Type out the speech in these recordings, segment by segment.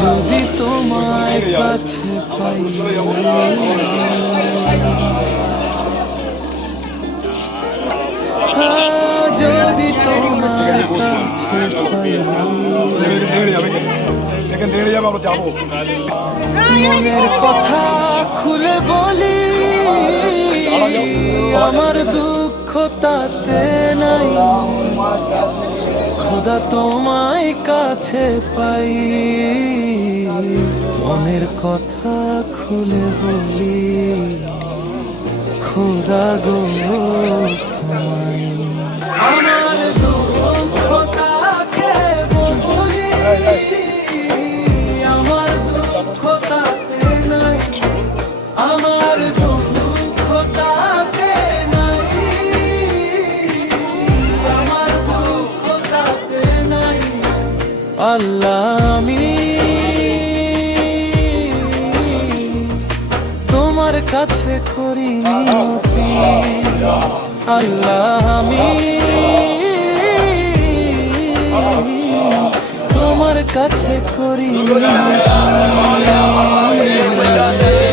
যদি তোমায় কাছে পাই, যদি তোমায় কাছে পাই, মনের কথা খুলে বলি, আমার দুঃখ তাতে নাই। খোদা তোমায় কাছে পাই, মনের কথা খুলে বলি, খোদা গো তোমায়। আমার দুঃখ তাকে বলি, আমার দুঃখ তাতে নাই, আমার দুঃখ তাতে নাই, আমার দুঃখ তাতে নাই। আল্লাহ আমি তোমার কাছে করি মিনতি, আল্লাহ আমি তোমার কাছে করি মিনতি।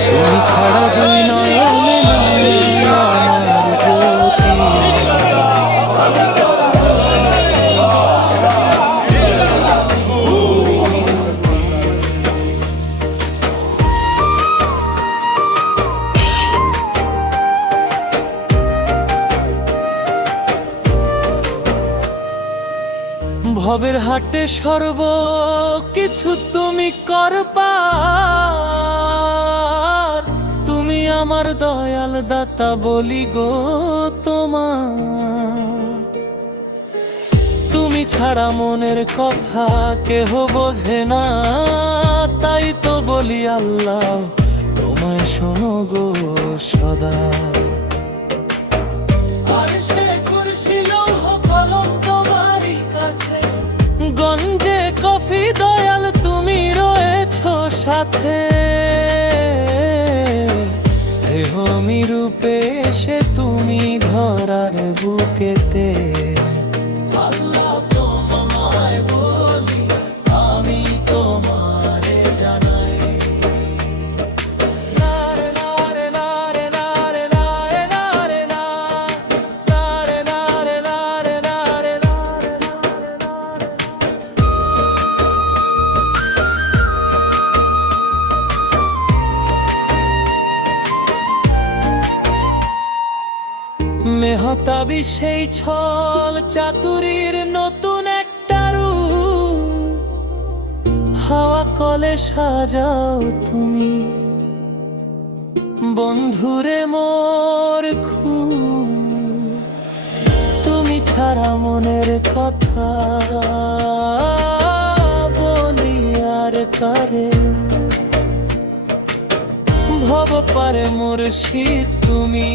তুমি ছাড়া দুই নয়নে নাই আমার জ্যোতি। ভবের হাটে সর্ব কিছু তুমি করবার, তুমি আমার দয়াল দাতা বলি গো তোমার। তুমি ছাড়া মনের কথা কেহ বোঝে না, তাই তো বলি আল্লাহ তোমায় শোনো গো সদা। গঞ্জে কফি দয়াল তুমি রয়েছ সাথে, রেহমি রূপে এসে তুমি ধরার বুকেতে। আল্লাহ তোমায় বলি আমি তোমারে জানাই। মেহতাবি সেই ছল চাতুরীর নতুন একটা রূপ, হাওয়া কলে সাজাও তুমি বন্ধুরে মোর খুব। তুমি ছাড়া মনের কথা বলি আর কারে, ভব পারে মুর্শিদ তুমি।